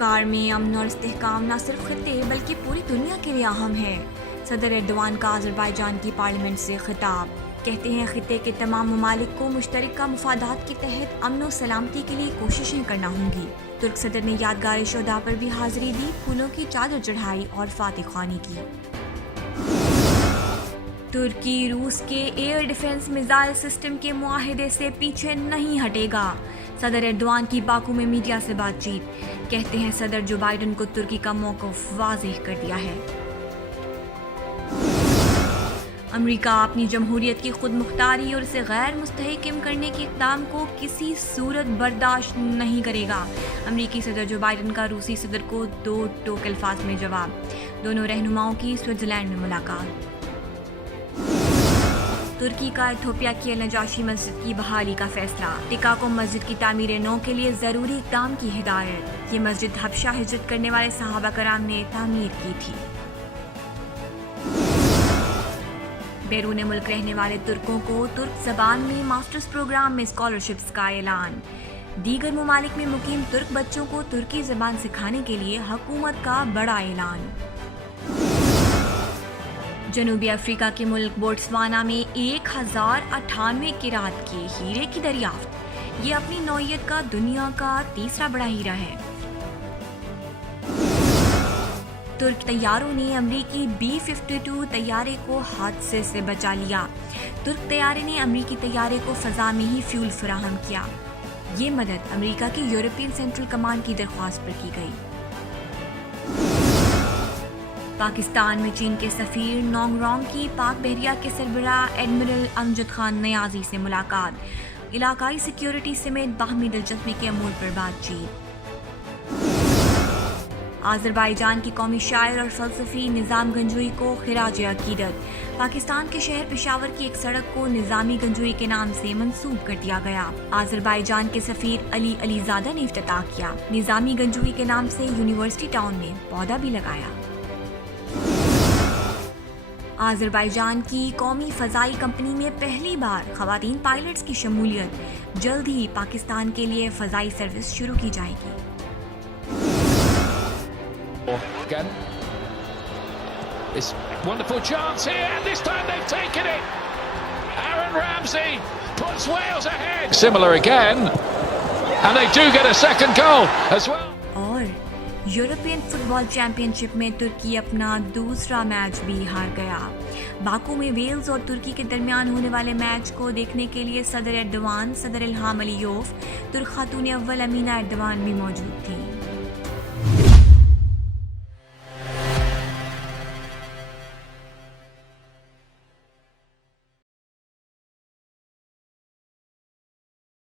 افکار میں امن اور استحکام نہ صرف خطے بلکہ پوری دنیا کے لیے اہم ہے۔ صدر ایردوان کا آذربائیجان کی پارلیمنٹ سے خطاب۔ کہتے ہیں خطے کے تمام ممالک کو مشترکہ مفادات کے تحت امن و سلامتی کے لیے کوششیں کرنا ہوں گی۔ ترک صدر نے یادگار شہداء پر بھی حاضری دی، پھولوں کی چادر چڑھائی اور فاتح خوانی کی۔ ترکی روس کے ایئر ڈیفنس میزائل سسٹم کے معاہدے سے پیچھے نہیں ہٹے گا۔ صدر ایردوان کی باکو میں میڈیا سے بات چیت۔ کہتے ہیں صدر جو بائیڈن کو ترکی کا موقف واضح کر دیا ہے۔ امریکہ اپنی جمہوریت کی خود مختاری اور اسے غیر مستحکم کرنے کے اقدام کو کسی صورت برداشت نہیں کرے گا۔ امریکی صدر جو بائیڈن کا روسی صدر کو 2 ٹوک الفاظ میں جواب۔ دونوں رہنماؤں کی سوئٹزرلینڈ میں ملاقات۔ ترکی کا ایتھوپیا کی النجاشی مسجد کی بحالی کا فیصلہ۔ ٹکا کو مسجد کی تعمیر نو کے لیے ضروری اقدام کی ہدایت۔ یہ مسجد حبشہ ہجرت کرنے والے صحابہ کرام نے تعمیر کی تھی۔ بیرون ملک رہنے والے ترکوں کو ترک زبان میں ماسٹرز پروگرام میں اسکالرشپس کا اعلان۔ دیگر ممالک میں مقیم ترک بچوں کو ترکی زبان سکھانے کے لیے حکومت کا بڑا اعلان۔ جنوبی افریقہ کے ملک بوٹسوانا میں 1098 کیرات کے ہیرے کی دریافت۔ یہ اپنی نوعیت کا دنیا کا تیسرا بڑا ہیرا ہے۔ ترک طیاروں نے امریکی B-52 طیارے کو حادثے سے بچا لیا۔ ترک طیارے نے امریکی طیارے کو فضا میں ہی فیول فراہم کیا۔ یہ مدد امریکہ کی یورپین سینٹرل کمانڈ کی درخواست پر کی گئی۔ پاکستان میں چین کے سفیر نونگ رونگ کی پاک بحریہ کے سربراہ ایڈمرل امجد خان نیازی سے ملاقات۔ علاقائی سیکیورٹی سمیت باہمی دلچسپی کے امور پر بات چیت۔ آذربائیجان کی قومی شاعر اور فلسفی نظام گنجوی کو خراج عقیدت۔ پاکستان کے شہر پشاور کی ایک سڑک کو نظامی گنجوی کے نام سے منسوب کر دیا گیا۔ آذربائیجان کے سفیر علی علی زادہ نے افتتاح کیا۔ نظامی گنجوی کے نام سے یونیورسٹی ٹاؤن میں پودا بھی لگایا۔ آذربائیجان کی قومی فضائی کمپنی میں پہلی بار خواتین پائلٹس کی شمولیت۔ جلد ہی پاکستان کے لیے فضائی سروس شروع کی جائے گی۔ Again. This wonderful chance here, and this time they've taken it. Aaron Ramsey puts Wales ahead. Similar again, and they do get a second goal as well. اور یورپین فٹ بال چیمپئن شپ میں ترکی اپنا دوسرا match بھی ہار گیا۔ Baku میں Wales اور ترکی کے درمیان ہونے والے میچ کو دیکھنے کے لیے صدر ایردوان، صدر الہام علیوف، ترک خاتون اول امینا ایردوان بھی موجود تھیں۔